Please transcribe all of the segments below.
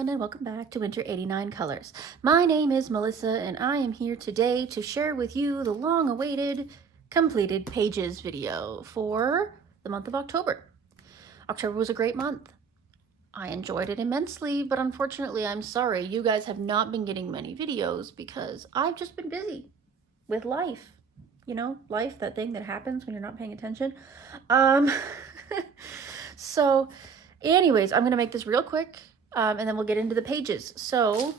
everyone, and welcome back to Winter 89 Colors. My name is Melissa, and I am here today to share with you the long-awaited completed pages video for the month of October. October was a great month. I enjoyed it immensely, but unfortunately, I'm sorry, you guys have not been getting many videos because I've just been busy with life. You know, life, that thing that happens when you're not paying attention. So anyways, I'm going to make this real quick, and then we'll get into the pages. So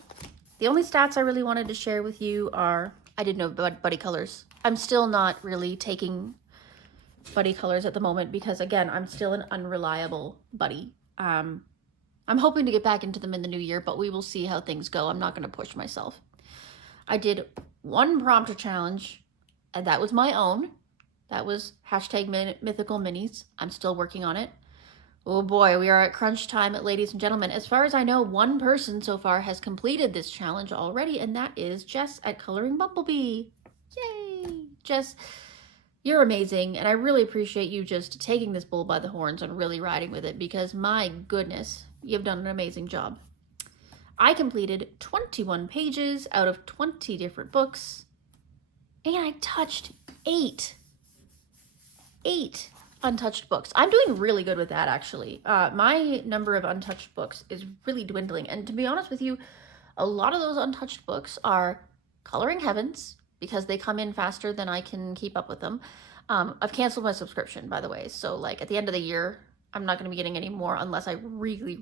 the only stats I really wanted to share with you are, I did know buddy colors. I'm still not really taking buddy colors at the moment because, again, I'm still an unreliable buddy. I'm hoping to get back into them in the new year, but we will see how things go. I'm not going to push myself. I did one prompter challenge, and that was my own. That was hashtag mythical minis. I'm still working on it. Oh boy, we are at crunch time, ladies and gentlemen. As far as I know, one person so far has completed this challenge already, and that is Jess at Coloring Bumblebee. Yay! Jess, you're amazing, and I really appreciate you just taking this bull by the horns and really riding with it because, my goodness, you've done an amazing job. I completed 21 pages out of 20 different books, and I touched 8 untouched books. I'm doing really good with that, actually. My number of untouched books is really dwindling, and to be honest with you, a lot of those untouched books are Coloring Heavens because they come in faster than I can keep up with them. I've canceled my subscription, by the way, so like at the end of the year I'm not going to be getting any more unless I really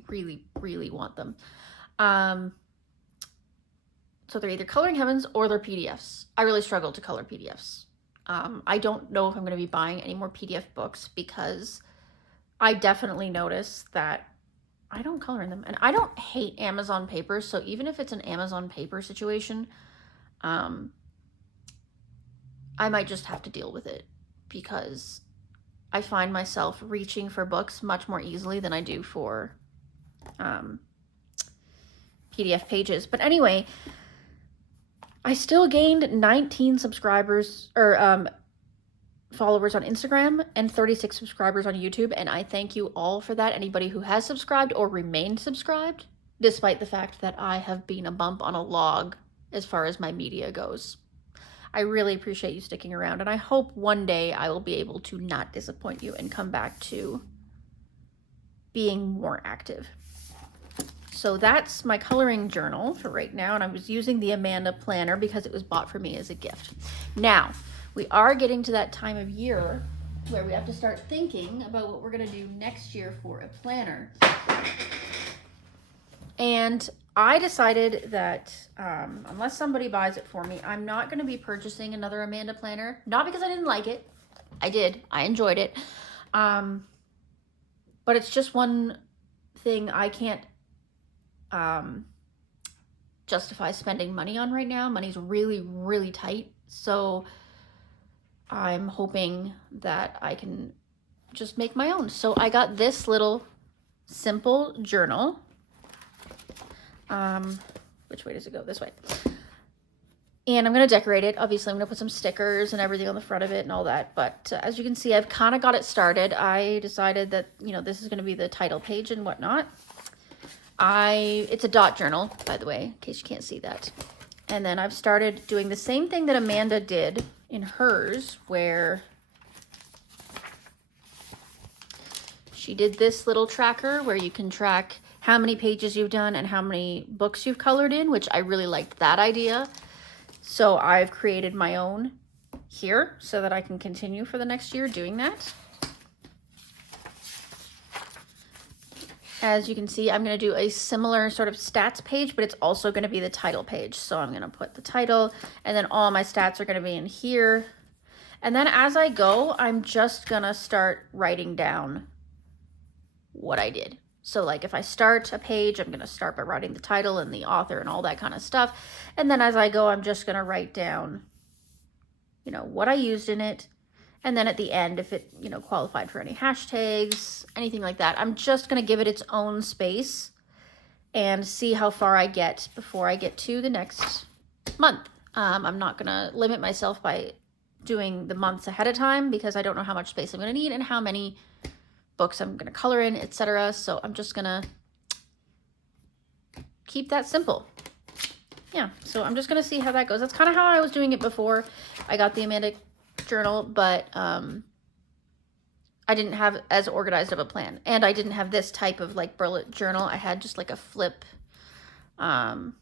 want them. So they're either Coloring Heavens or they're PDFs. I really struggle to color PDFs. I don't know if I'm going to be buying any more PDF books because I definitely notice that I don't color in them. And I don't hate Amazon paper, so even if it's an Amazon paper situation, I might just have to deal with it because I find myself reaching for books much more easily than I do for PDF pages. But anyway, I still gained 19 subscribers or followers on Instagram and 36 subscribers on YouTube, and I thank you all for that. Anybody who has subscribed or remained subscribed, despite the fact that I have been a bump on a log as far as my media goes. I really appreciate you sticking around, and I hope one day I will be able to not disappoint you and come back to being more active. So that's my coloring journal for right now, and I was using the Amanda planner because it was bought for me as a gift. Now, we are getting to that time of year where we have to start thinking about what we're going to do next year for a planner. And I decided that unless somebody buys it for me, I'm not going to be purchasing another Amanda planner. Not because I didn't like it. I did. I enjoyed it. But it's just one thing I can't justify spending money on right now. Money's really tight, so I'm hoping that I can just make my own. So I got this little simple journal. Which way does it go? This way. And I'm going to decorate it. Obviously, I'm going to put some stickers and everything on the front of it and all that. But as you can see, I've kind of got it started. I decided that, you know, this is going to be the title page and whatnot. It's a dot journal, by the way, in case you can't see that. And then I've started doing the same thing that Amanda did in hers, where she did this little tracker where you can track how many pages you've done and how many books you've colored in, which I really liked that idea. So I've created my own here so that I can continue for the next year doing that. As you can see, I'm going to do a similar sort of stats page, but it's also going to be the title page. So I'm going to put the title, and then all my stats are going to be in here. And then as I go, I'm just going to start writing down what I did. So like if I start a page, I'm going to start by writing the title and the author and all that kind of stuff. And then as I go, I'm just going to write down, you know, what I used in it. And then at the end, if it, you know, qualified for any hashtags, anything like that, I'm just going to give it its own space and see how far I get before I get to the next month. I'm not going to limit myself by doing the months ahead of time because I don't know how much space I'm going to need and how many books I'm going to color in, etc. So I'm just going to keep that simple. Yeah, so I'm just going to see how that goes. That's kind of how I was doing it before I got the Amanda journal, but I didn't have as organized of a plan. And I didn't have this type of like bullet journal. I had just like a flip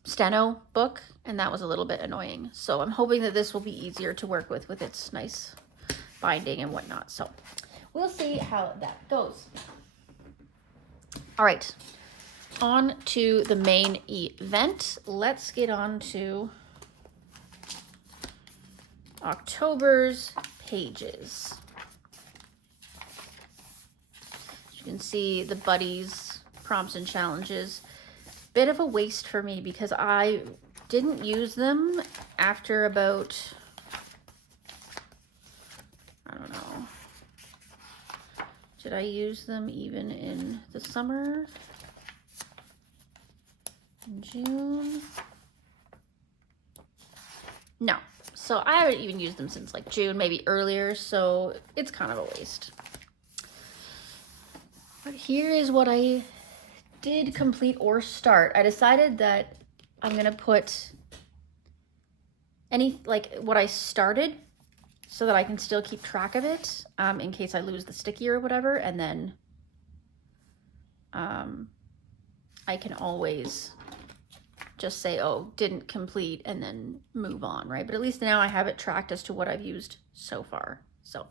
steno book, and that was a little bit annoying. So I'm hoping that this will be easier to work with its nice binding and whatnot. So we'll see how that goes. All right, on to the main event. Let's get on to October's pages. You can see the buddies, prompts and challenges. Bit of a waste for me because I didn't use them after about, I don't know. Did I use them even in the summer? In June? No. So I haven't even used them since like June, maybe earlier, so it's kind of a waste. But here is what I did complete or start. I decided that I'm gonna put any, like what I started so that I can still keep track of it in case I lose the sticky or whatever, and then I can always just say, oh, didn't complete, and then move on, right? But at least now I have it tracked as to what I've used so far. So,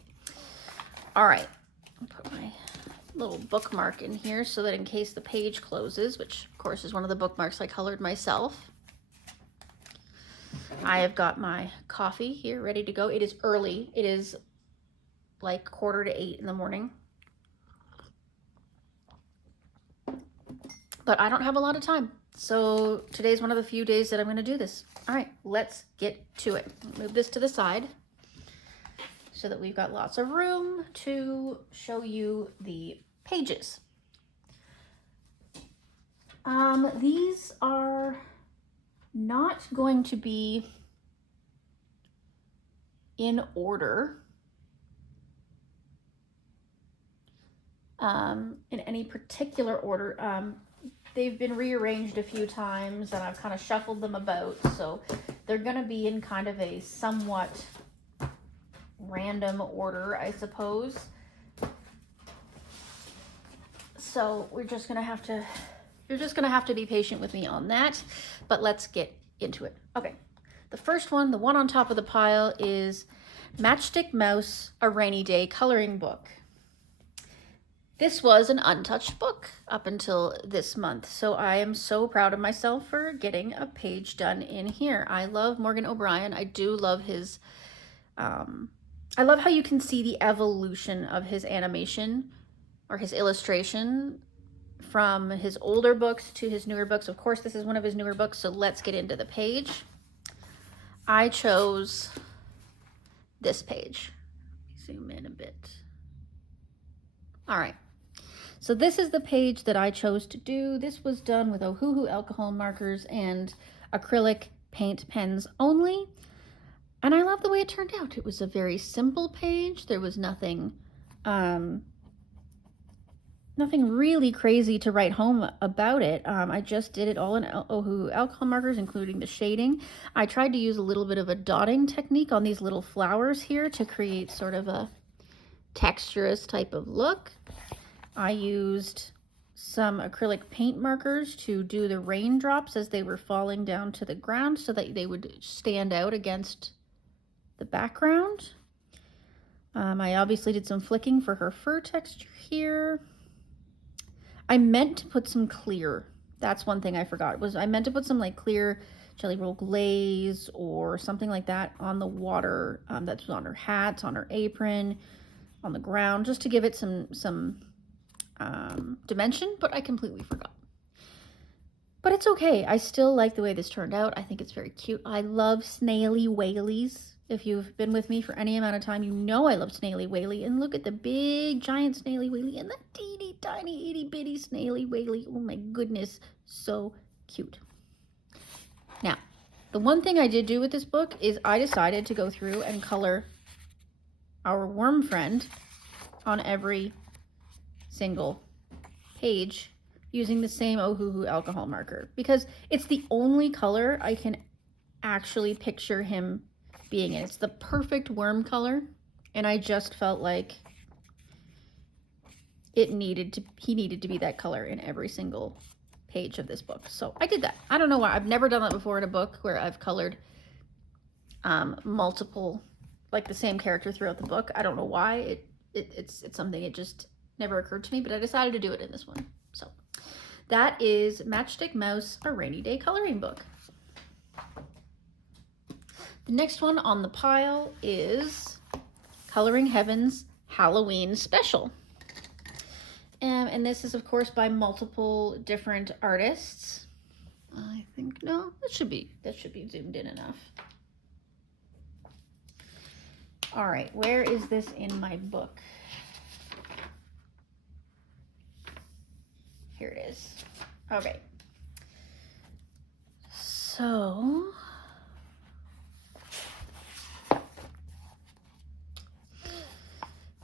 all right, I'll put my little bookmark in here so that in case the page closes, which of course is one of the bookmarks I colored myself. I have got my coffee here ready to go. It is early. It is like 7:45 in the morning. But I don't have a lot of time. So today's one of the few days that I'm going to do this. All right, let's get to it. Move this to the side so that we've got lots of room to show you the pages. These are not going to be in order in any particular order. They've been rearranged a few times and I've kind of shuffled them about, so they're going to be in kind of a somewhat random order, I suppose. So we're just going to have to, you're just going to have to be patient with me on that, but let's get into it. Okay, the first one, the one on top of the pile, is Matchstick Mouse, A Rainy Day Coloring Book. This was an untouched book up until this month, so I am so proud of myself for getting a page done in here. I love Morgan O'Brien. I do love his, I love how you can see the evolution of his animation or his illustration from his older books to his newer books. Of course, this is one of his newer books, so let's get into the page. I chose this page. Zoom in a bit. All right. So this is the page that I chose to do. This was done with Ohuhu alcohol markers and acrylic paint pens only. And I love the way it turned out. It was a very simple page. There was nothing really crazy to write home about it. I just did it all in Ohuhu alcohol markers, including the shading. I tried to use a little bit of a dotting technique on these little flowers here to create sort of a texturous type of look. I used some acrylic paint markers to do the raindrops as they were falling down to the ground so that they would stand out against the background. I obviously did some flicking for her fur texture here. I meant to put some clear. That's one thing I forgot. I meant to put some like clear jelly roll glaze or something like that on the water that's on her hat, on her apron, on the ground, just to give it some dimension, but I completely forgot. But it's okay. I still like the way this turned out. I think it's very cute. I love snaily whaleys. If you've been with me for any amount of time, you know I love snaily whaley. And look at the big giant snaily whaley and the teeny tiny itty bitty snaily whaley. Oh my goodness, so cute. Now, the one thing I did do with this book is I decided to go through and color our worm friend on every single page using the same Ohuhu alcohol marker, because it's the only color I can actually picture him being in. It's the perfect worm color, and I just felt like he needed to be that color in every single page of this book. So I did that. I don't know why. I've never done that before in a book where I've colored multiple, like the same character throughout the book. I don't know why. It's something, it just never occurred to me, but I decided to do it in this one. So that is Matchstick Mouse, a rainy day coloring book. The next one on the pile is Coloring Heaven's Halloween Special. And this is, of course, by multiple different artists. I think, no, that should be zoomed in enough. All right, where is this in my book? Here it is. Okay. So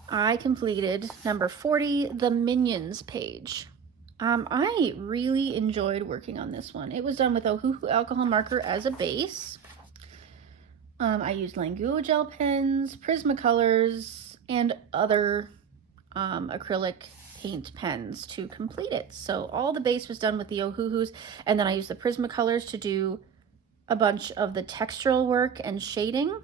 I completed number 40, the Minions page. I really enjoyed working on this one. It was done with Ohuhu alcohol marker as a base. I used Languo gel pens, Prismacolors, and other acrylic paint pens to complete it. So all the base was done with the Ohuhus, and then I used the Prismacolors to do a bunch of the textural work and shading.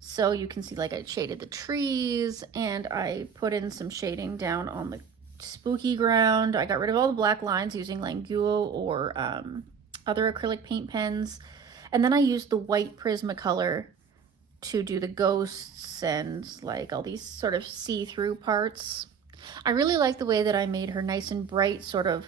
So you can see, like, I shaded the trees, and I put in some shading down on the spooky ground. I got rid of all the black lines using Languo or other acrylic paint pens. And then I used the white Prismacolor to do the ghosts and, like, all these sort of see-through parts. I really like the way that I made her nice and bright, sort of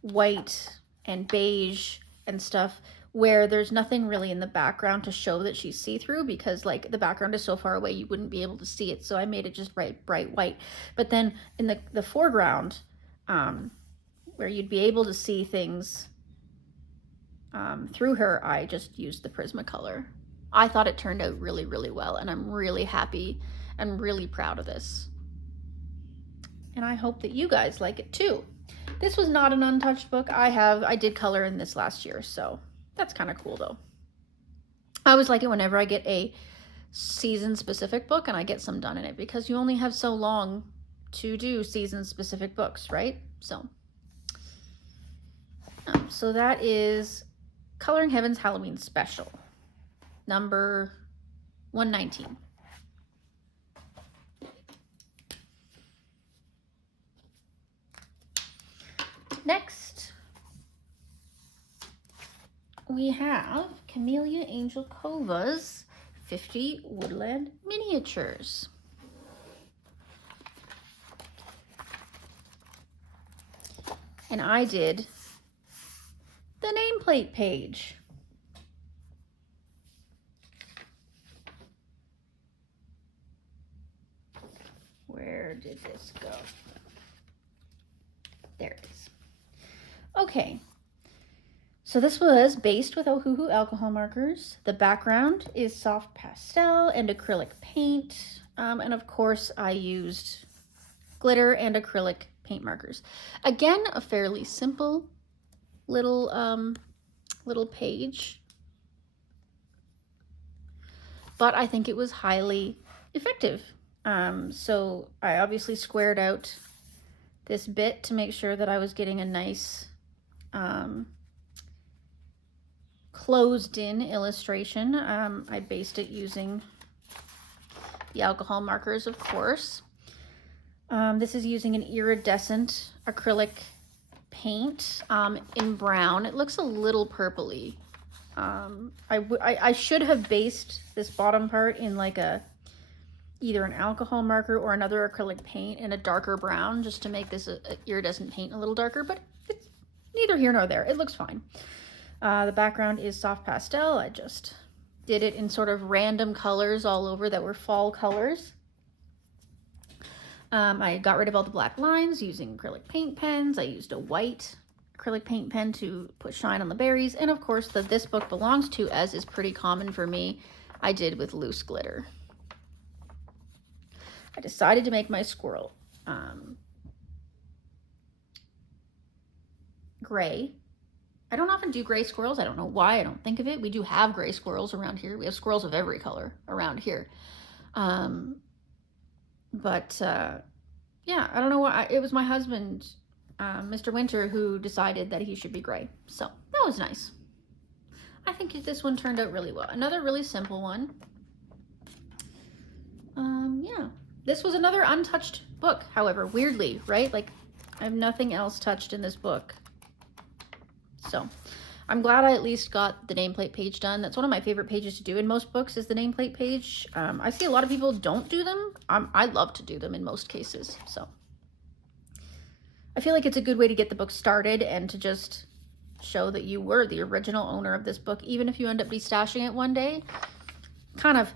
white and beige and stuff, where there's nothing really in the background to show that she's see-through, because, like, the background is so far away you wouldn't be able to see it. So I made it just bright white. But then in the foreground, where you'd be able to see things through her, I just used the Prismacolor. I thought it turned out really, really well, and I'm really happy and really proud of this. And I hope that you guys like it too. This was not an untouched book. I did color in this last year, so that's kind of cool though. I always like it whenever I get a season specific book and I get some done in it, because you only have so long to do season specific books, right? So that is Coloring Heaven's Halloween Special, number 119. Next, we have Camellia Angel Cova's 50 Woodland Miniatures. And I did the nameplate page. Where did this go? There it is. Okay, so this was based with Ohuhu alcohol markers. The background is soft pastel and acrylic paint. And of course I used glitter and acrylic paint markers. Again, a fairly simple little page, but I think it was highly effective. So I obviously squared out this bit to make sure that I was getting a nice closed-in illustration. I based it using the alcohol markers, of course. This is using an iridescent acrylic paint in brown. It looks a little purpley. I should have based this bottom part in like either an alcohol marker or another acrylic paint in a darker brown, just to make this a iridescent paint a little darker, but it's neither here nor there. It looks fine. The background is soft pastel. I just did it in sort of random colors all over that were fall colors. I got rid of all the black lines using acrylic paint pens. I used a white acrylic paint pen to put shine on the berries. And of course, this book belongs to, as is pretty common for me, I did with loose glitter. I decided to make my squirrel gray. I don't often do gray squirrels. I don't know why. I don't think of it. We do have gray squirrels around here. We have squirrels of every color around here. Yeah, I don't know why. It was my husband, Mr. Winter, who decided that he should be gray. So that was nice. I think this one turned out really well. Another really simple one. Yeah, this was another untouched book, however, weirdly, right? Like, I have nothing else touched in this book. So I'm glad I at least got the nameplate page done. That's one of my favorite pages to do in most books, is the nameplate page. I see a lot of people don't do them. I love to do them in most cases. So I feel like it's a good way to get the book started and to just show that you were the original owner of this book, even if you end up destashing it one day. Kind of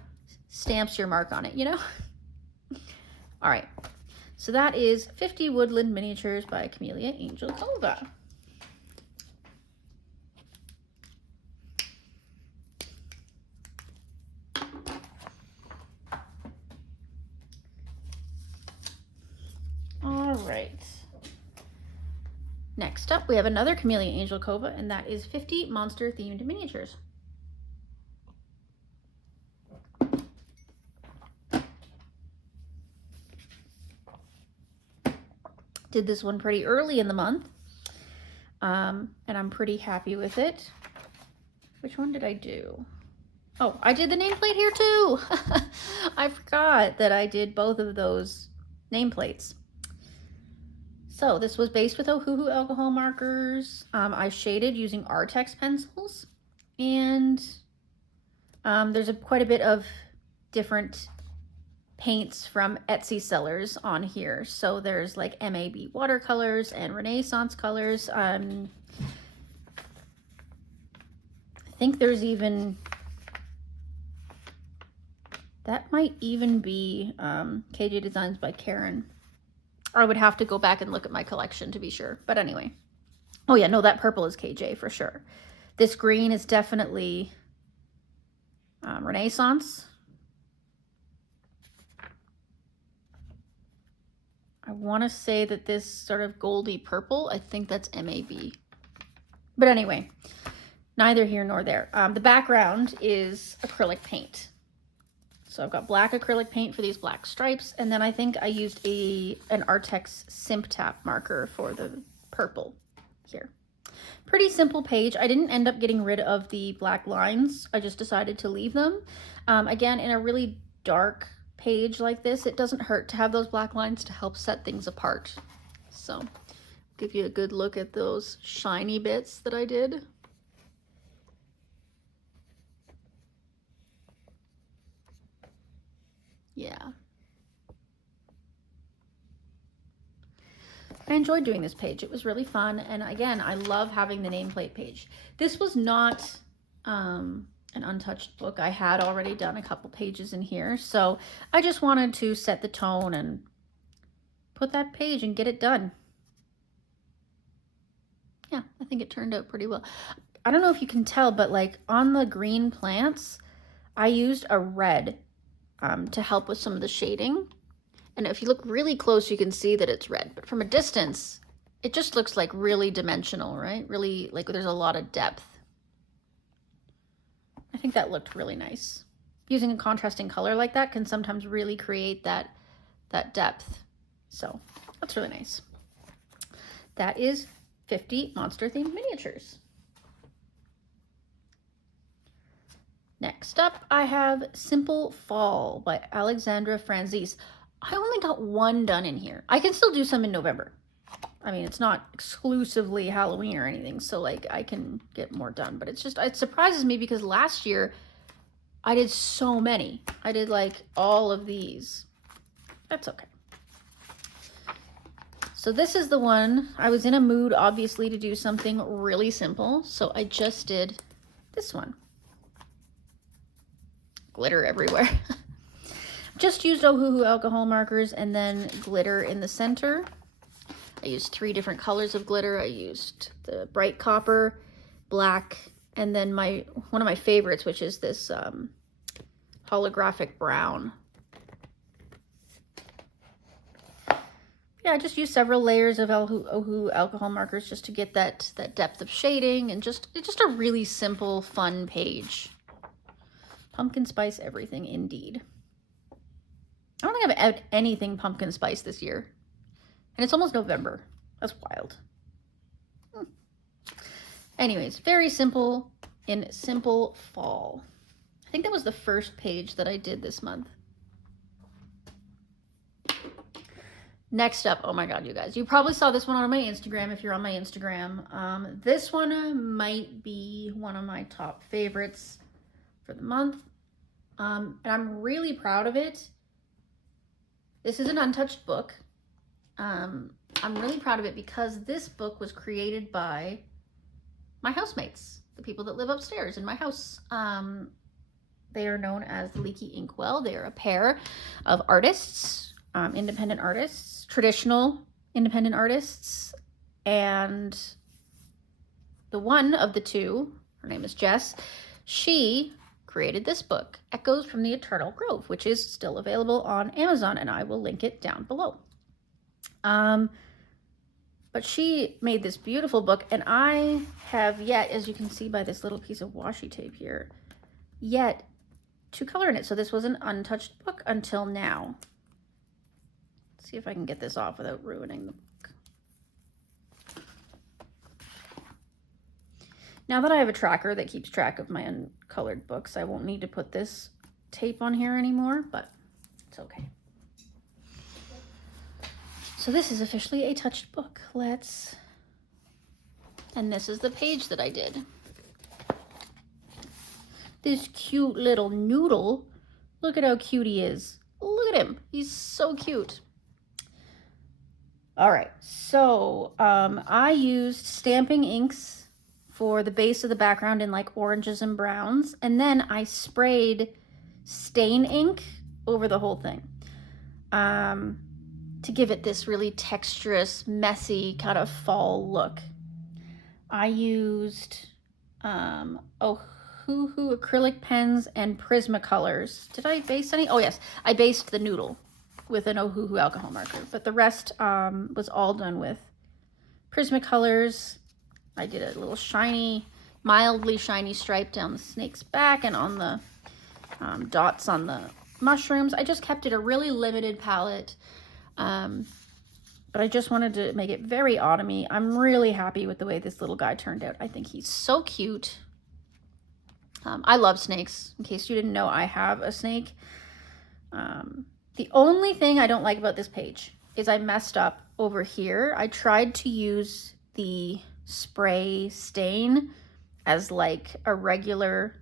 stamps your mark on it, you know? All right, so that is 50 Woodland Miniatures by Camellia Angelkova. All right. Next up, we have another Camellia Angelkova, and that is 50 monster-themed miniatures. Did this one pretty early in the month, and I'm pretty happy with it. Which one did I do? Oh, I did the nameplate here too. I forgot that I did both of those nameplates. So this was based with Ohuhu alcohol markers. I shaded using Artex pencils, and there's quite a bit of different paints from Etsy sellers on here. So there's like MAB watercolors and Renaissance colors. I think there's even, that might even be KJ Designs by Karen. I would have to go back and look at my collection to be sure. But anyway. Oh yeah, no, that purple is KJ for sure. This green is definitely Renaissance. I want to say that this sort of goldy purple, I think that's MAB. But anyway, neither here nor there. The background is acrylic paint. So I've got black acrylic paint for these black stripes, and then I think I used an Artex Simp Tap marker for the purple here. Pretty simple page. I didn't end up getting rid of the black lines. I just decided to leave them. Again, in a really dark page like this, it doesn't hurt to have those black lines to help set things apart. So give you a good look at those shiny bits that I did. Yeah. I enjoyed doing this page. It was really fun. And again, I love having the nameplate page. This was not an untouched book. I had already done a couple pages in here. So I just wanted to set the tone and put that page and get it done. Yeah, I think it turned out pretty well. I don't know if you can tell, but like on the green plants, I used a red to help with some of the shading. And if you look really close, you can see that it's red, but from a distance, it just looks like really dimensional, right? Really, like there's a lot of depth. I think that looked really nice. Using a contrasting color like that can sometimes really create that depth. So that's really nice. That is 50 monster-themed miniatures. Next up, I have Simple Fall by Alexandra Franzese. I only got one done in here. I can still do some in November. I mean, it's not exclusively Halloween or anything, so like I can get more done, but it's just, it surprises me because last year I did so many. I did like all of these. That's okay. So this is the one, I was in a mood obviously to do something really simple, so I just did this one. Glitter everywhere. Just used Ohuhu alcohol markers and then glitter in the center. I used 3 different colors of glitter. I used the bright copper, black, and then one of my favorites, which is this holographic brown. yeah, I just used several layers of Ohuhu alcohol markers just to get that depth of shading, and it's just a really simple, fun page. Pumpkin spice everything indeed. I don't think I've had anything pumpkin spice this year. And it's almost November. That's wild. Anyways, very simple in simple fall. I think that was the first page that I did this month. Next up, oh my God, you guys. You probably saw this one on my Instagram if you're on my Instagram. This one might be one of my top favorites for the month. And I'm really proud of it. This is an untouched book. I'm really proud of it because this book was created by my housemates, the people that live upstairs in my house. They are known as the Leaky Inkwell. They are a pair of artists, independent artists, traditional independent artists. And the one of the two, her name is Jess, she created this book, Echoes from the Eternal Grove, which is still available on Amazon, and I will link it down below. But she made this beautiful book, and I have yet, as you can see by this little piece of washi tape here, yet to color in it. So this was an untouched book until now. Let's see if I can get this off without ruining the book. Now that I have a tracker that keeps track of my uncolored books, I won't need to put this tape on here anymore, but it's okay. So this is officially a touched book. And this is the page that I did. This cute little noodle. Look at how cute he is. Look at him. He's so cute. All right, so I used stamping inks for the base of the background in like oranges and browns, and then I sprayed stain ink over the whole thing to give it this really texturous, messy kind of fall look. I used Ohuhu acrylic pens and Prismacolors. Did I base any? Oh yes, I based the noodle with an Ohuhu alcohol marker, but the rest was all done with Prismacolors. I did a little shiny, mildly shiny stripe down the snake's back and on the dots on the mushrooms. I just kept it a really limited palette, but I just wanted to make it very autumny. I'm really happy with the way this little guy turned out. I think he's so cute. I love snakes. In case you didn't know, I have a snake. The only thing I don't like about this page is I messed up over here. I tried to use the spray stain as like a regular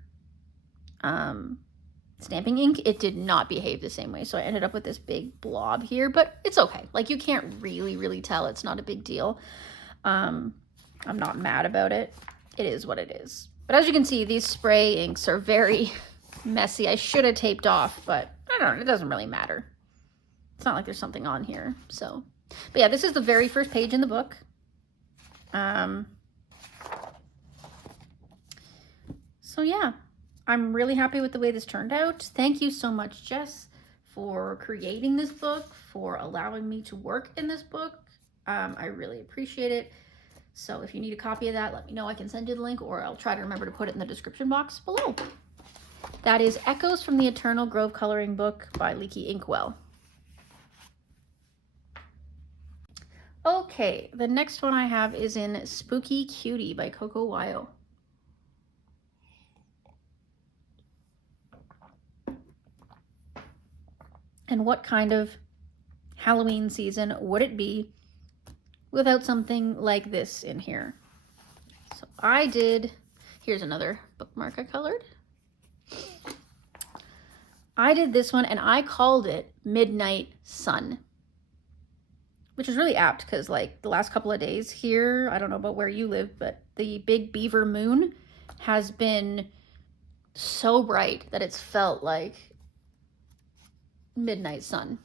stamping ink. It did not behave the same way, so I ended up with this big blob here, but it's okay. Like, you can't really tell. It's not a big deal. I'm not mad about it. It is what it is. But as you can see, these spray inks are very messy. I should have taped off, but I don't know, it doesn't really matter. It's not like there's something on here, so. But yeah, this is the very first page in the book. So yeah, I'm really happy with the way this turned out. Thank you so much, Jess, for creating this book, for allowing me to work in this book. I really appreciate it. So if you need a copy of that, let me know. I can send you the link, or I'll try to remember to put it in the description box below. That is Echoes from the Eternal Grove Coloring Book by Leaky Inkwell. Okay, the next one I have is in Spooky Cutie by Coco Wyo. And what kind of Halloween season would it be without something like this in here? So I did, here's another bookmark I colored. I did this one and I called it Midnight Sun, which is really apt because like the last couple of days here, I don't know about where you live, but the big beaver moon has been so bright that it's felt like midnight sun.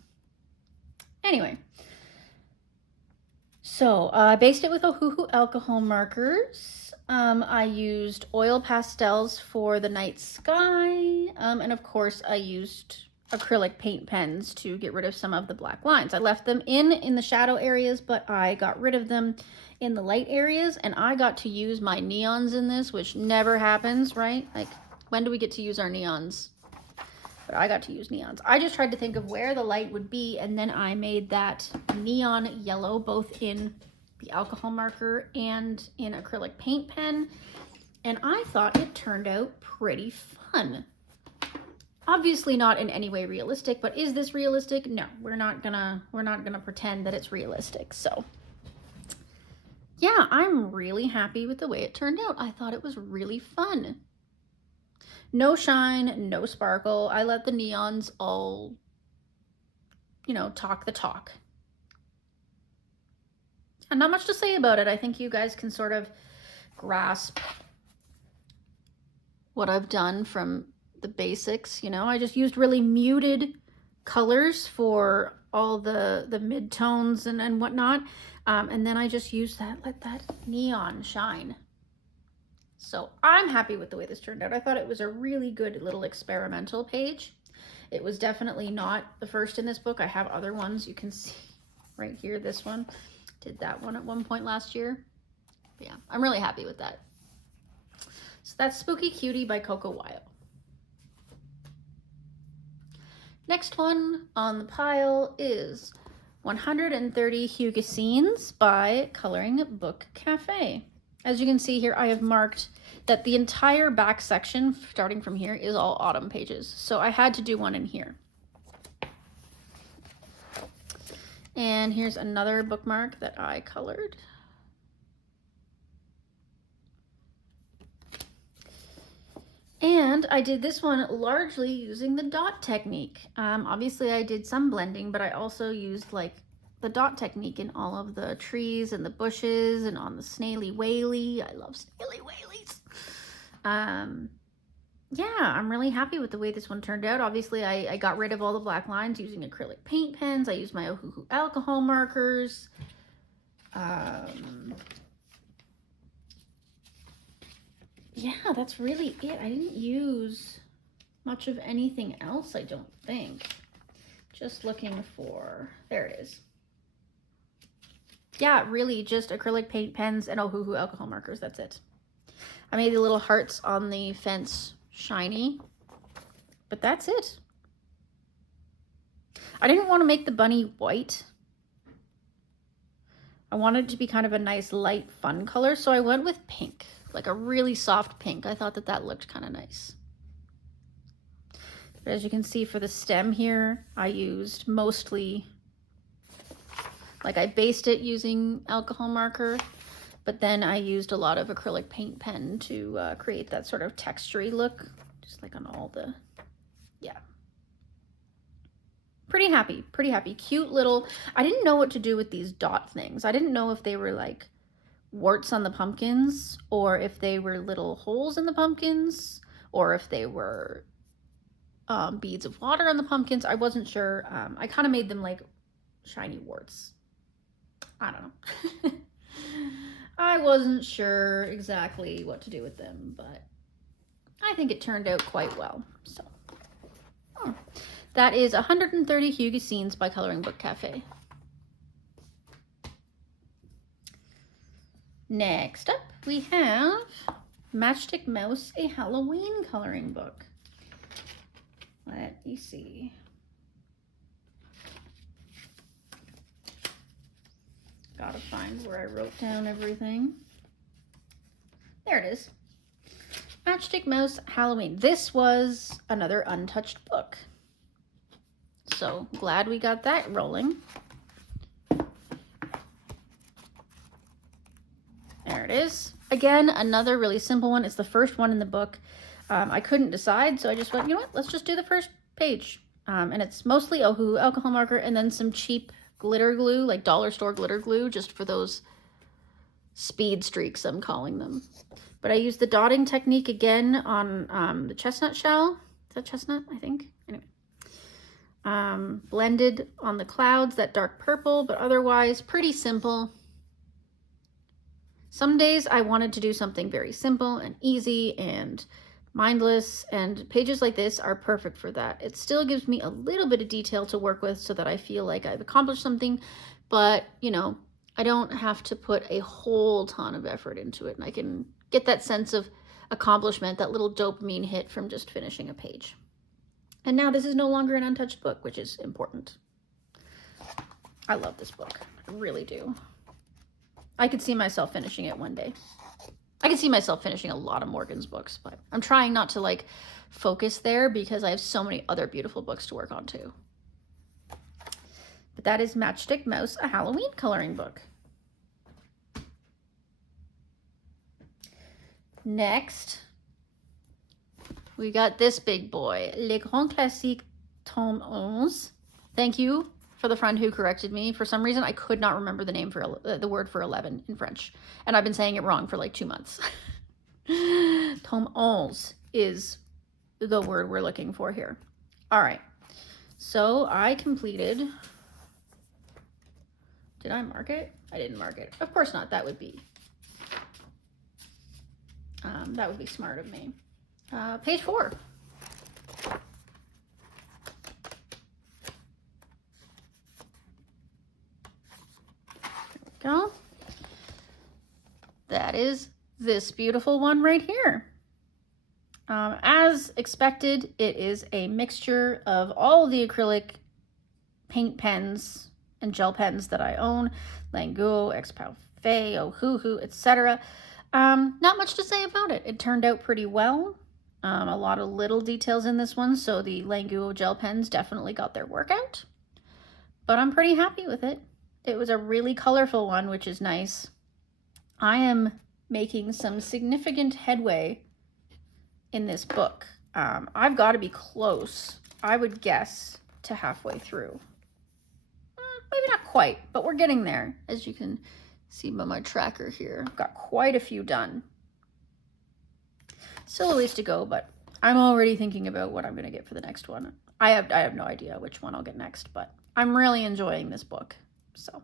Anyway, so I based it with Ohuhu alcohol markers. I used oil pastels for the night sky, and of course I used acrylic paint pens to get rid of some of the black lines. I left them in the shadow areas, but I got rid of them in the light areas, and I got to use my neons in this, which never happens, right? Like, when do we get to use our neons? But I got to use neons. I just tried to think of where the light would be, and then I made that neon yellow, both in the alcohol marker and in acrylic paint pen, and I thought it turned out pretty fun. Obviously not in any way realistic, but is this realistic? No, we're not gonna pretend that it's realistic. So yeah, I'm really happy with the way it turned out. I thought it was really fun. No shine, no sparkle. I let the neons all, you know, talk the talk. And not much to say about it. I think you guys can sort of grasp what I've done from the basics. You know, I just used really muted colors for all the mid-tones and whatnot. And then I just used that, let that neon shine. So I'm happy with the way this turned out. I thought it was a really good little experimental page. It was definitely not the first in this book. I have other ones. You can see right here, this one. Did that one at one point last year. But yeah, I'm really happy with that. So that's Spooky Cutie by Coco Weil. Next one on the pile is 130 Hygge Scenes by Coloring Book Cafe. As you can see here, I have marked that the entire back section, starting from here, is all autumn pages. So I had to do one in here. And here's another bookmark that I colored. And I did this one largely using the dot technique. Obviously I did some blending, but I also used like the dot technique in all of the trees and the bushes and on the snaily whaley. I love snaily whaleys. Yeah, I'm really happy with the way this one turned out. Obviously I got rid of all the black lines using acrylic paint pens. I used my Ohuhu alcohol markers. Yeah, that's really it. I didn't use much of anything else, I don't think. Just looking for, there it is. Yeah, really just acrylic paint pens and Ohuhu alcohol markers, that's it. I made the little hearts on the fence shiny, but that's it. I didn't want to make the bunny white. I wanted it to be kind of a nice light fun color, so I went with pink. Like a really soft pink. I thought that that looked kind of nice. But as you can see for the stem here, I used mostly, like I based it using alcohol marker, but then I used a lot of acrylic paint pen to create that sort of textury look, just like on all the, yeah. Pretty happy, pretty happy. Cute little, I didn't know what to do with these dot things. I didn't know if they were like warts on the pumpkins, or if they were little holes in the pumpkins, or if they were beads of water on the pumpkins. I wasn't sure. I kind of made them like shiny warts. I don't know. I wasn't sure exactly what to do with them, but I think it turned out quite well. So that is 130 Hygge Scenes by Coloring Book Cafe. Next up, we have Matchstick Mouse, a Halloween coloring book. Let me see. Gotta find where I wrote down everything. There it is. Matchstick Mouse, Halloween. This was another untouched book. So glad we got that rolling. There it is. Again, another really simple one. It's the first one in the book. I couldn't decide, so I just went, you know what, let's just do the first page. And it's mostly Ohuhu alcohol marker and then some cheap glitter glue, like dollar store glitter glue, just for those speed streaks, I'm calling them. But I used the dotting technique again on the chestnut shell. Is that chestnut, I think? Anyway. Blended on the clouds, that dark purple, but otherwise pretty simple. Some days I wanted to do something very simple and easy and mindless, and pages like this are perfect for that. It still gives me a little bit of detail to work with so that I feel like I've accomplished something, but you know, I don't have to put a whole ton of effort into it, and I can get that sense of accomplishment, that little dopamine hit from just finishing a page. And now this is no longer an untouched book, which is important. I love this book. I really do. I could see myself finishing it one day. I can see myself finishing a lot of Morgan's books, but I'm trying not to like focus there because I have so many other beautiful books to work on too. But that is Matchstick Mouse, a Halloween coloring book. Next, we got this big boy, Les Grands Classiques, tome 11. Thank you for the friend who corrected me. For some reason, I could not remember the name for the word for 11 in French, and I've been saying it wrong for like 2 months. Tome 11 is the word we're looking for here. All right, so I completed. Did I mark it? I didn't mark it. Of course not. That would be smart of me. Page 4. Go. That is this beautiful one right here. As expected, it is a mixture of all the acrylic paint pens and gel pens that I own, Languo, Ohuhu, etc. Not much to say about it. It turned out pretty well. A lot of little details in this one, so the Languo gel pens definitely got their work out. But I'm pretty happy with it. It was a really colorful one, which is nice. I am making some significant headway in this book. I've got to be close, I would guess, to halfway through. Maybe not quite, but we're getting there, as you can see by my tracker here. I've got quite a few done. Still a ways to go, but I'm already thinking about what I'm going to get for the next one. I have no idea which one I'll get next, but I'm really enjoying this book. So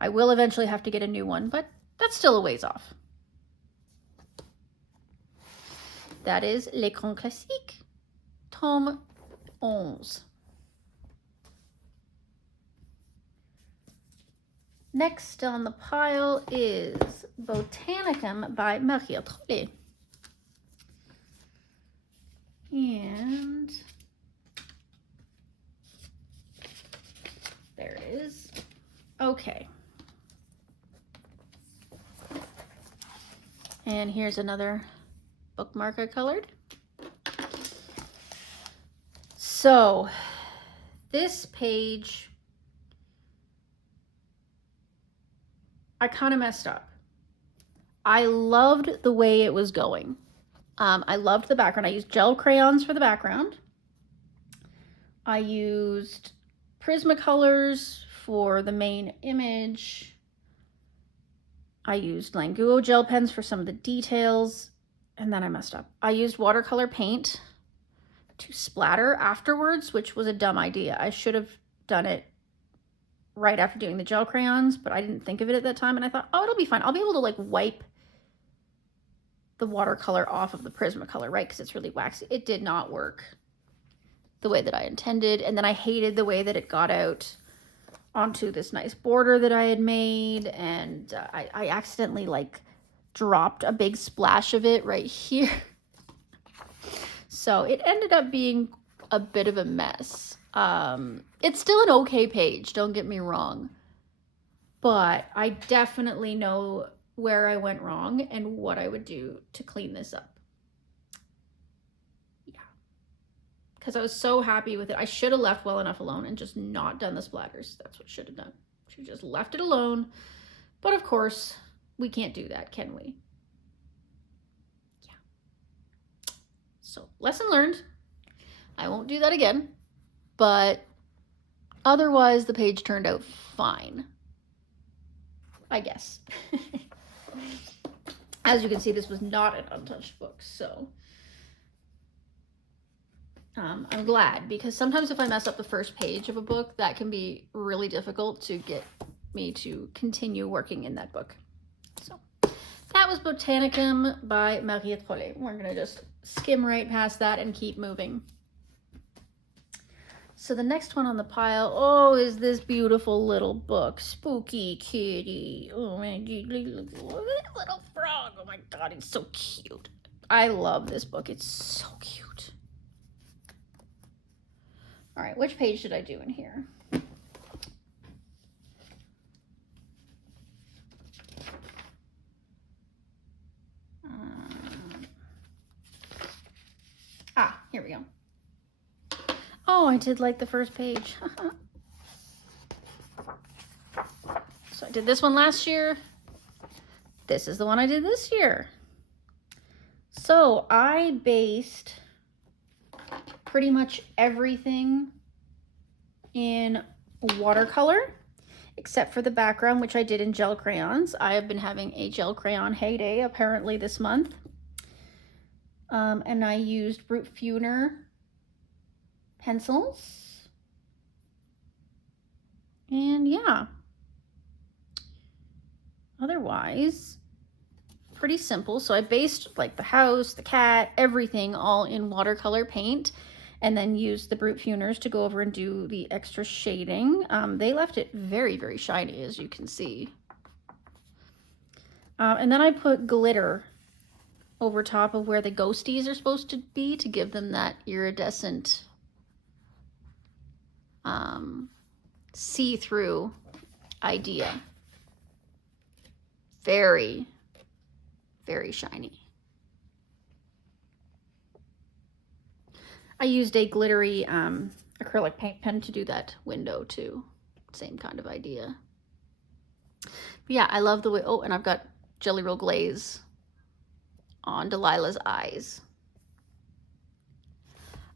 I will eventually have to get a new one, but that's still a ways off. That is Les Grands Classiques, tome 11. Next on the pile is Botanicum by Vitraux. And there it is. Okay. And here's another bookmark I colored. So this page, I kind of messed up. I loved the way it was going. I loved the background. I used gel crayons for the background. I used Prismacolors for the main image. I used Languo gel pens for some of the details, and then I messed up. I used watercolor paint to splatter afterwards, which was a dumb idea. I should have done it right after doing the gel crayons, but I didn't think of it at that time, and I thought, oh, it'll be fine. I'll be able to like wipe the watercolor off of the Prismacolor, right? Because it's really waxy. It did not work the way that I intended, and then I hated the way that it got out onto this nice border that I had made, and I accidentally like dropped a big splash of it right here. So it ended up being a bit of a mess. It's still an okay page, don't get me wrong, but I definitely know where I went wrong and what I would do to clean this up. Yeah, because I was so happy with it. I should have left well enough alone and just not done the splatters. That's what I should have done. Should have just left it alone. But of course, we can't do that, can we? Yeah. So, lesson learned. I won't do that again. But otherwise, the page turned out fine, I guess. As you can see, this was not an untouched book, so I'm glad, because sometimes if I mess up the first page of a book, that can be really difficult to get me to continue working in that book. So that was was Botanicum by Vitraux. We're gonna just skim right past that and keep moving. So the next one on the pile, oh, is this beautiful little book, Spooky Kitty. Oh my God, look at that little frog. Oh my God, it's so cute. I love this book. It's so cute. All right, which page did I do in here? Here we go. Oh, I did like the first page. So I did this one last year. This is the one I did this year. So I based pretty much everything in watercolor, except for the background, which I did in gel crayons. I have been having a gel crayon heyday apparently this month. And I used Brute Funer pencils. And yeah. Otherwise, pretty simple. So I based like the house, the cat, everything all in watercolor paint, and then used the Brute Funers to go over and do the extra shading. They left it very, very shiny, as you can see. And then I put glitter over top of where the ghosties are supposed to be to give them that iridescent see-through idea. Very, very shiny. I used a glittery acrylic paint pen to do that window too. Same kind of idea. But yeah, I love the way, oh, and I've got Jelly Roll Glaze on Delilah's eyes.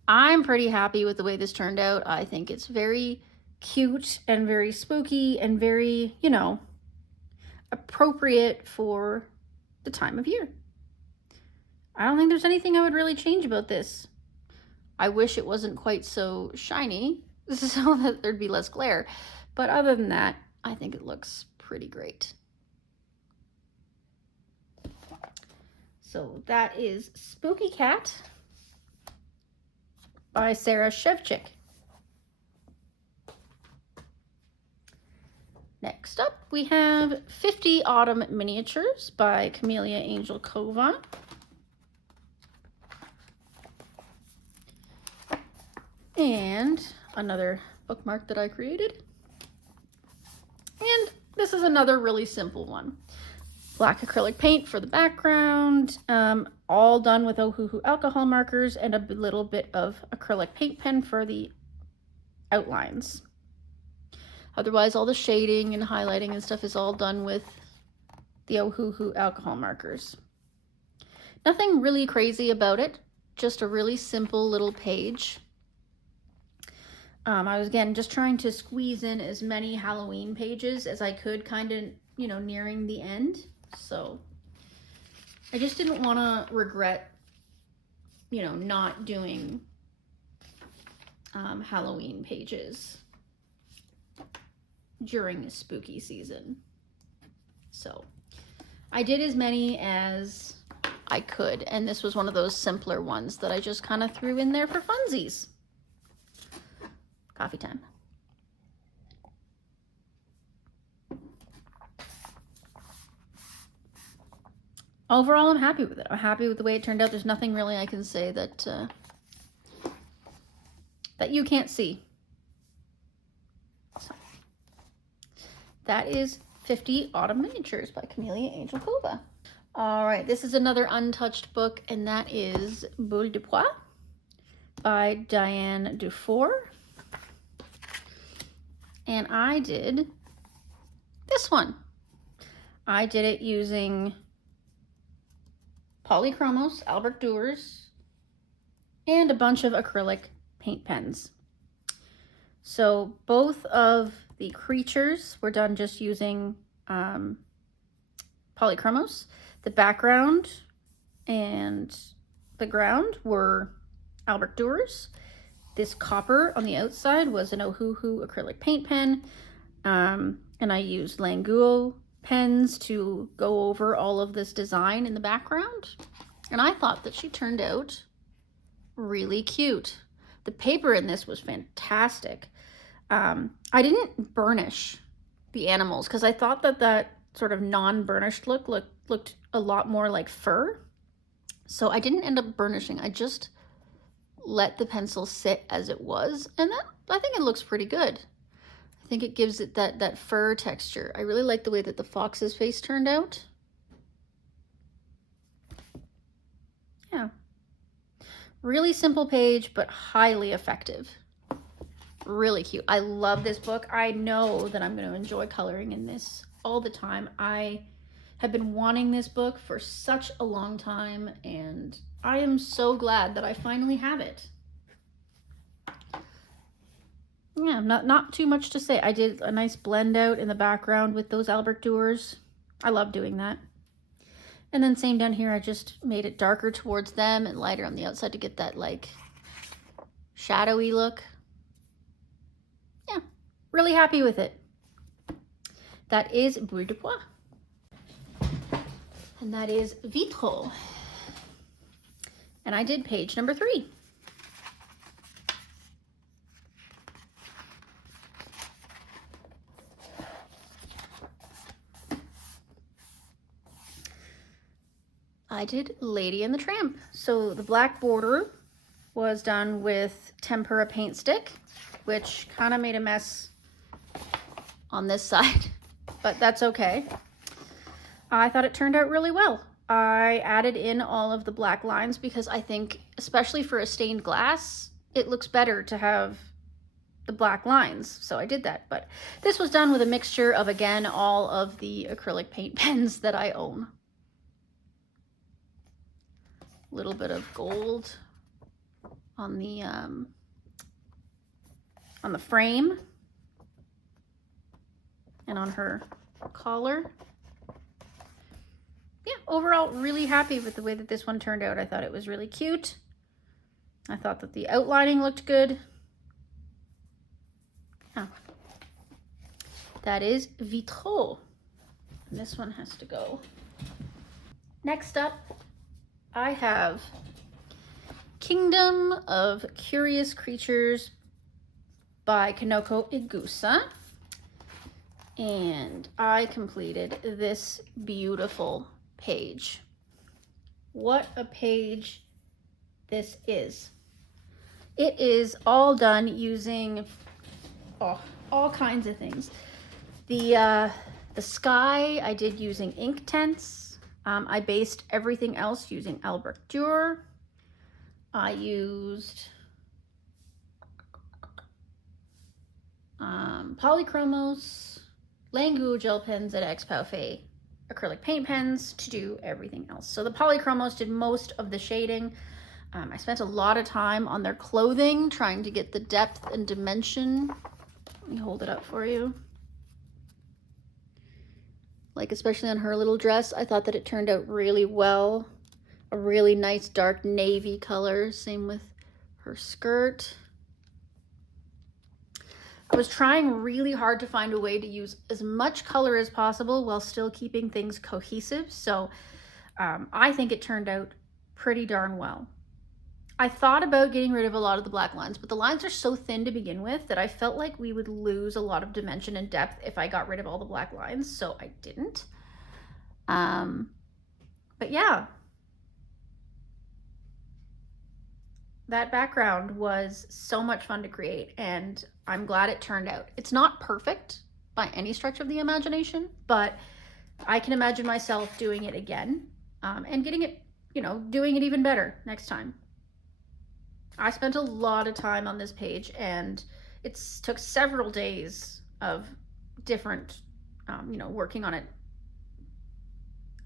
I'm pretty happy with the way this turned out. I think it's very cute and very spooky and very, you know, appropriate for the time of year. I don't think there's anything I would really change about this. I wish it wasn't quite so shiny so that there'd be less glare. But other than that, I think it looks pretty great. So that is Spooky Cat by Sarah Shevchik. Next up, we have 50 Autumn Miniatures by Camellia Angel Kova. And another bookmark that I created. And this is another really simple one. Black acrylic paint for the background, all done with Ohuhu alcohol markers and a little bit of acrylic paint pen for the outlines. Otherwise, all the shading and highlighting and stuff is all done with the Ohuhu alcohol markers. Nothing really crazy about it, just a really simple little page. I was, again, just trying to squeeze in as many Halloween pages as I could, kind of, you know, nearing the end. So I just didn't want to regret, you know, not doing Halloween pages during the spooky season. So I did as many as I could, and this was one of those simpler ones that I just kind of threw in there for funsies. Coffee time. Overall, I'm happy with it. I'm happy with the way it turned out. There's nothing really I can say that that you can't see. So, that is 50 Autumn Miniatures by Camellia Angel Kova. All right, this is another untouched book, and that is Bulipa by Diane Dufour. And I did this one. I did it using Polychromos, Albert Dürer, and a bunch of acrylic paint pens. So both of the creatures were done just using Polychromos. The background and the ground were Albert Dürer. This copper on the outside was an Ohuhu acrylic paint pen, and I used Languo pens to go over all of this design in the background. And I thought that she turned out really cute. The paper in this was fantastic. I didn't burnish the animals because I thought that that sort of non-burnished looked a lot more like fur. So I didn't end up burnishing. I just let the pencil sit as it was, and that, I think it looks pretty good. I think it gives it that fur texture. I really like the way that the fox's face turned out. Yeah. Really simple page, but highly effective. Really cute. I love this book. I know that I'm going to enjoy coloring in this all the time. I have been wanting this book for such a long time, and I am so glad that I finally have it. Yeah, not too much to say. I did a nice blend out in the background with those Albert Doers. I love doing that. And then same down here, I just made it darker towards them and lighter on the outside to get that like shadowy look. Yeah, really happy with it. That is Bulipa. And that is Vitraux. And I did page number 3. I did Lady and the Tramp. So the black border was done with tempera paint stick, which kind of made a mess on this side, but that's okay. I thought it turned out really well. I added in all of the black lines because I think, especially for a stained glass, it looks better to have the black lines. So I did that, but this was done with a mixture of, again, all of the acrylic paint pens that I own. Little bit of gold on the frame and on her collar. Yeah, overall really happy with the way that this one turned out. I thought it was really cute. I thought that the outlining looked good. Oh. That is Vitraux. And this one has to go. Next up, I have Kingdom of Curious Creatures by Kanoko Igusa. And I completed this beautiful page. What a page this is. It is all done using all kinds of things. The sky I did using ink tints. I based everything else using Albert Dürer. I used Polychromos, Languo gel pens, and X-Parfait acrylic paint pens to do everything else. So the Polychromos did most of the shading. I spent a lot of time on their clothing trying to get the depth and dimension. Let me hold it up for you. Like, especially on her little dress, I thought that it turned out really well. A really nice dark navy color. Same with her skirt. I was trying really hard to find a way to use as much color as possible while still keeping things cohesive. So I think it turned out pretty darn well. I thought about getting rid of a lot of the black lines, but the lines are so thin to begin with that I felt like we would lose a lot of dimension and depth if I got rid of all the black lines, so I didn't. But yeah, that background was so much fun to create, and I'm glad it turned out. It's not perfect by any stretch of the imagination, but I can imagine myself doing it again and getting it, doing it even better next time. I spent a lot of time on this page, and it took several days of different, working on it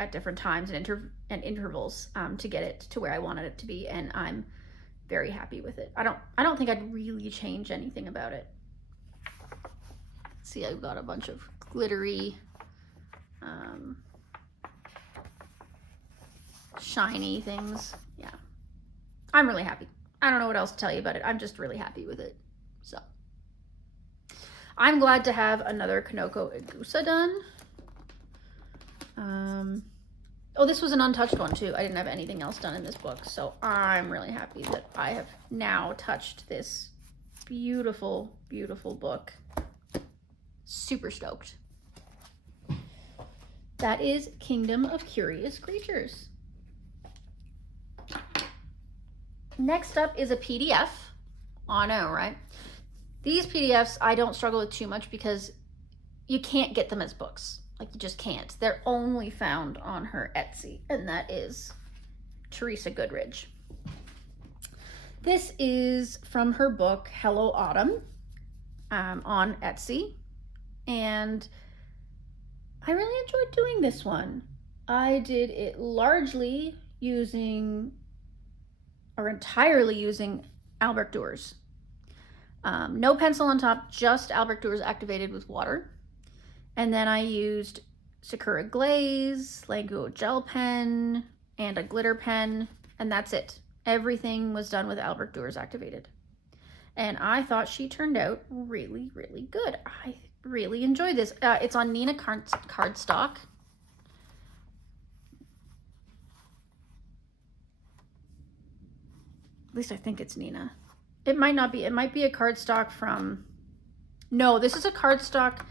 at different times and intervals to get it to where I wanted it to be, and I'm very happy with it. I don't think I'd really change anything about it. See, I've got a bunch of glittery, shiny things. Yeah, I'm really happy. I don't know what else to tell you about it. I'm just really happy with it. So I'm glad to have another Kanoko Igusa done. Oh, this was an untouched one too. I didn't have anything else done in this book, so I'm really happy that I have now touched this beautiful, beautiful book. Super stoked. That is Kingdom of Curious Creatures. Next up is a PDF. I know, right? These PDFs I don't struggle with too much because you can't get them as books. Like, you just can't. They're only found on her Etsy, and that is Teresa Goodridge. This is from her book, Hello Autumn, on Etsy, and I really enjoyed doing this one. I did it largely using, or entirely using, Albrecht Dürer. No pencil on top, just Albrecht Dürer activated with water. And then I used Sakura Glaze, Languo gel pen, and a glitter pen, and that's it. Everything was done with Albrecht Dürer activated. And I thought she turned out really, really good. I really enjoyed this. It's on Nina cardstock. At least I think it's Nina. It might not be. It might be a cardstock from... No, this is a cardstock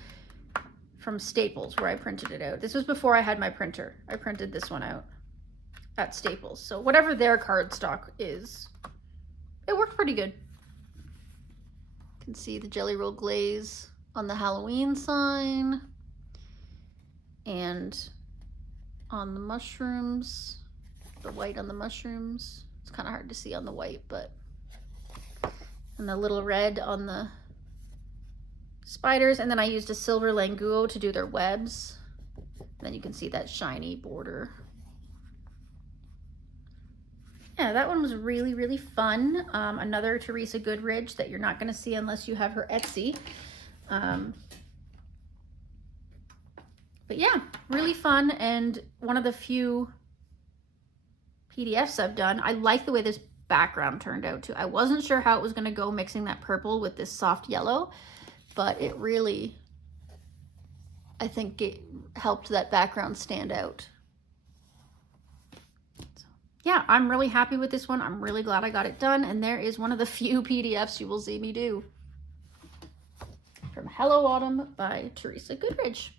from Staples where I printed it out. This was before I had my printer. I printed this one out at Staples. So whatever their cardstock is, it worked pretty good. You can see the Jelly Roll glaze on the Halloween sign and on the mushrooms, the white on the mushrooms. It's kind of hard to see on the white, but, and the little red on the spiders. And then I used a silver Languo to do their webs. Then you can see that shiny border. Yeah, that one was really, really fun. Another Teresa Goodridge that you're not going to see unless you have her Etsy. But yeah, really fun, and one of the few PDFs I've done. I like the way this background turned out too. I wasn't sure how it was going to go mixing that purple with this soft yellow, but it really, I think it helped that background stand out. So, yeah, I'm really happy with this one. I'm really glad I got it done, and there is one of the few PDFs you will see me do. From Hello Autumn by Teresa Goodridge.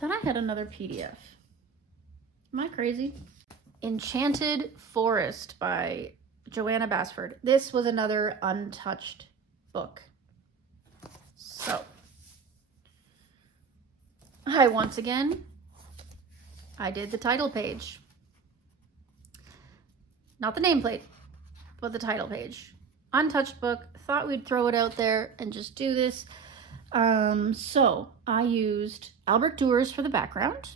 Then I had another PDF. Am I crazy? Enchanted Forest by Joanna Basford. This was another untouched book. So, once again, I did the title page. Not the nameplate, but the title page. Untouched book. Thought we'd throw it out there and just do this. So I used Albrecht Dürer for the background,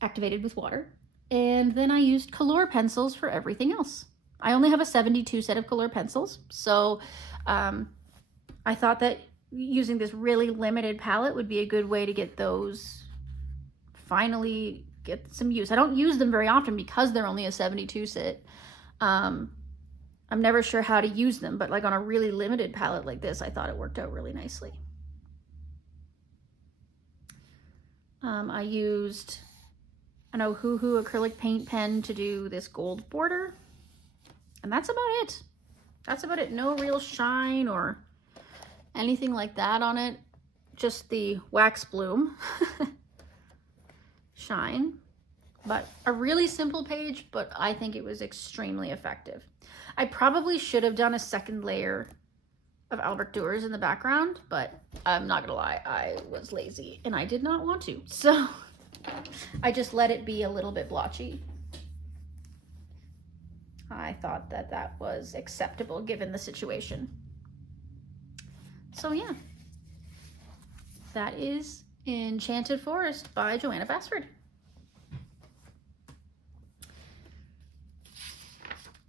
activated with water, and then I used Color pencils for everything else. I only have a 72 set of Color pencils, so I thought that using this really limited palette would be a good way to get those, finally get some use. I don't use them very often because they're only a 72 set. I'm never sure how to use them, but like on a really limited palette like this, I thought it worked out really nicely. I used an Ohuhu acrylic paint pen to do this gold border, and that's about it. That's about it. No real shine or anything like that on it. Just the wax bloom shine. But a really simple page, but I think it was extremely effective. I probably should have done a second layer of Albrecht Dürer in the background, but I'm not gonna lie, I was lazy and I did not want to. So I just let it be a little bit blotchy. I thought that that was acceptable given the situation. So yeah, that is Enchanted Forest by Joanna Basford.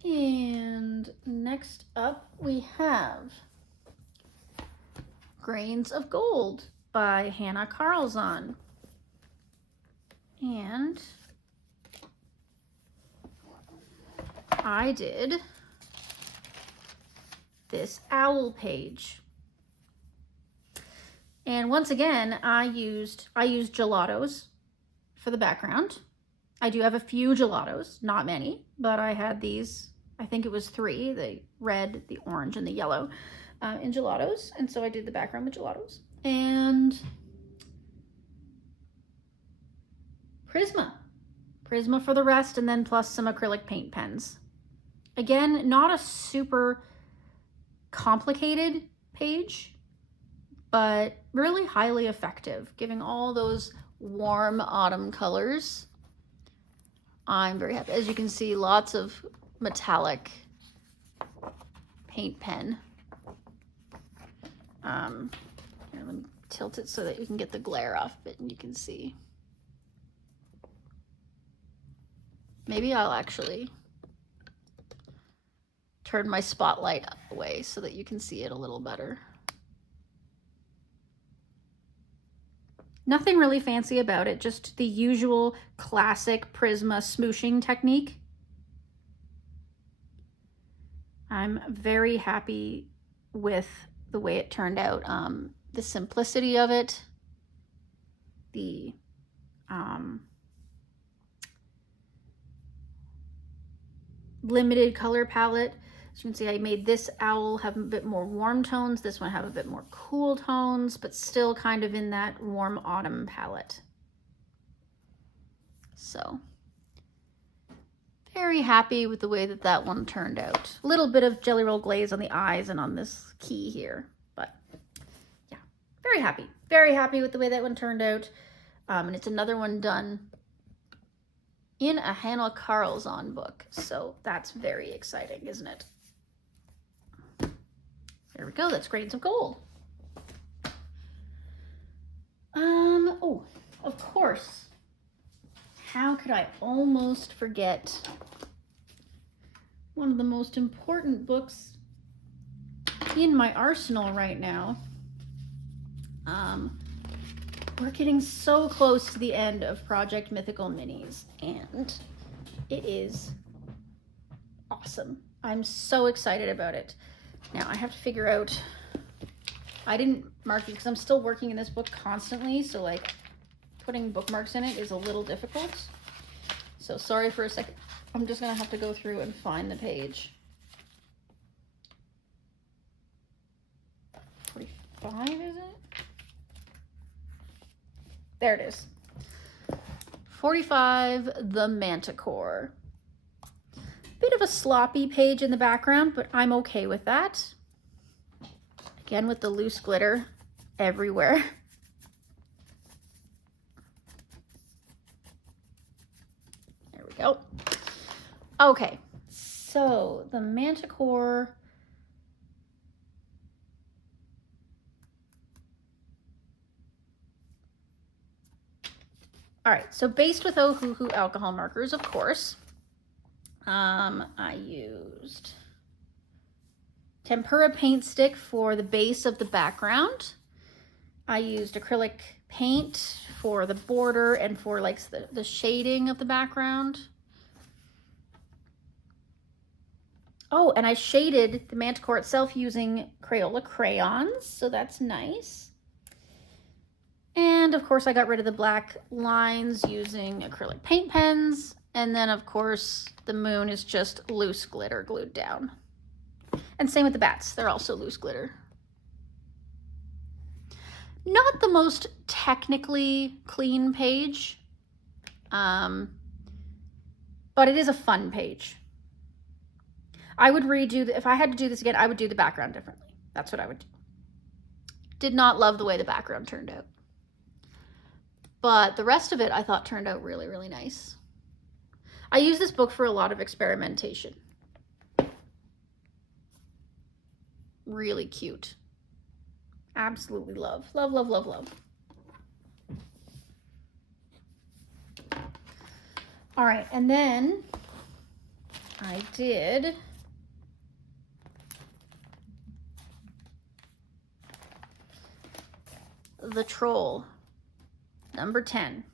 And next up we have Grains of Gold by Hannah Carlzon. And I did this owl page. And once again, I used gelatos for the background. I do have a few gelatos, not many, but I had these, I think it was 3, the red, the orange, and the yellow in gelatos. And so I did the background with gelatos. And Prisma for the rest, and then plus some acrylic paint pens. Again, not a super complicated page, but really highly effective, giving all those warm autumn colors. I'm very happy. As you can see, lots of metallic paint pen. Here, let me tilt it so that you can get the glare off of it and you can see. Maybe I'll actually turn my spotlight away so that you can see it a little better. Nothing really fancy about it, just the usual classic Prisma smooshing technique. I'm very happy with the way it turned out. The simplicity of it, the limited color palette. As you can see, I made this owl have a bit more warm tones, this one have a bit more cool tones, but still kind of in that warm autumn palette. So, very happy with the way that that one turned out. A little bit of Jelly Roll glaze on the eyes and on this key here, but yeah, very happy. Very happy with the way that one turned out. And it's another one done in a Hannah Carlzon book, so that's very exciting, isn't it? There we go, that's Grains of Gold. Oh, of course. How could I almost forget one of the most important books in my arsenal right now? We're getting so close to the end of Project Mythical Minis, and it is awesome. I'm so excited about it. Now I have to figure out, I didn't mark it because I'm still working in this book constantly, so like putting bookmarks in it is a little difficult. So sorry for a second. I'm just gonna have to go through and find the page. 45, is it? There it is. 45, The Manticore. Bit of a sloppy page in the background, but I'm okay with that. Again, with the loose glitter everywhere. There we go. Okay, so the Manticore. All right, so based with Ohuhu alcohol markers, of course. I used tempera paint stick for the base of the background. I used acrylic paint for the border and for like the shading of the background. Oh, and I shaded the Manticore itself using Crayola crayons, so that's nice. And of course I got rid of the black lines using acrylic paint pens. And then of course the moon is just loose glitter glued down. And same with the bats, they're also loose glitter. Not the most technically clean page, but it is a fun page. I would redo, if I had to do this again, I would do the background differently. That's what I would do. Did not love the way the background turned out. But the rest of it I thought turned out really, really nice. I use this book for a lot of experimentation. Really cute. Absolutely love. Love, love, love, love. All right, and then I did the Troll, number 10.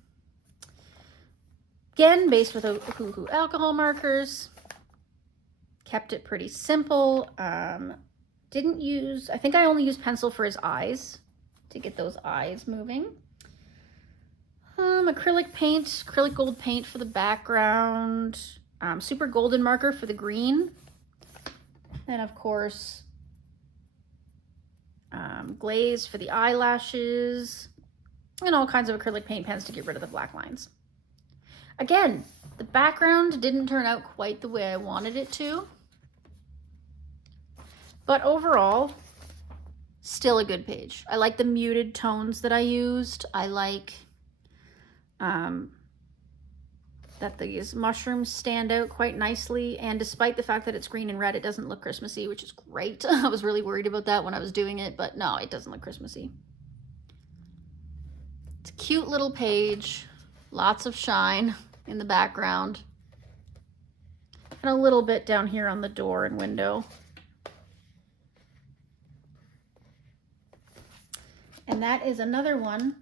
Again, based with Ohuhu alcohol markers. Kept it pretty simple. Didn't use, I think I only used pencil for his eyes. to get those eyes moving. Acrylic paint, acrylic gold paint for the background. Super golden marker for the green. And of course, glaze for the eyelashes. And all kinds of acrylic paint pens to get rid of the black lines. Again, the background didn't turn out quite the way I wanted it to. But overall, still a good page. I like the muted tones that I used. I like that these mushrooms stand out quite nicely. And despite the fact that it's green and red, it doesn't look Christmassy, which is great. I was really worried about that when I was doing it, but no, it doesn't look Christmassy. It's a cute little page. Lots of shine in the background. And a little bit down here on the door and window. And that is another one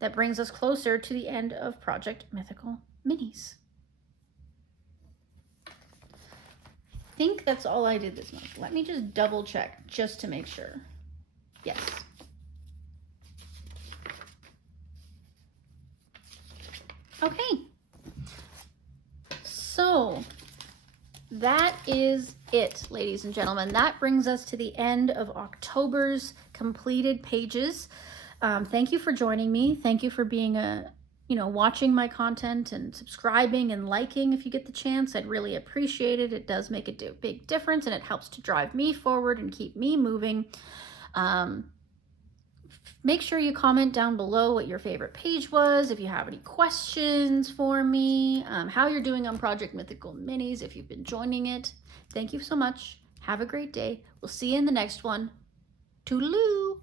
that brings us closer to the end of Project Mythical Minis. I think that's all I did this month. Let me just double check just to make sure. Yes. Okay. So that is it, ladies and gentlemen. That brings us to the end of October's completed pages. Thank you for joining me. Thank you for being watching my content and subscribing and liking if you get the chance. I'd really appreciate it. It does make a big difference, and it helps to drive me forward and keep me moving. Make sure you comment down below what your favorite page was, if you have any questions for me, how you're doing on Project Mythical Minis, if you've been joining it. Thank you so much. Have a great day. We'll see you in the next one. Toodaloo!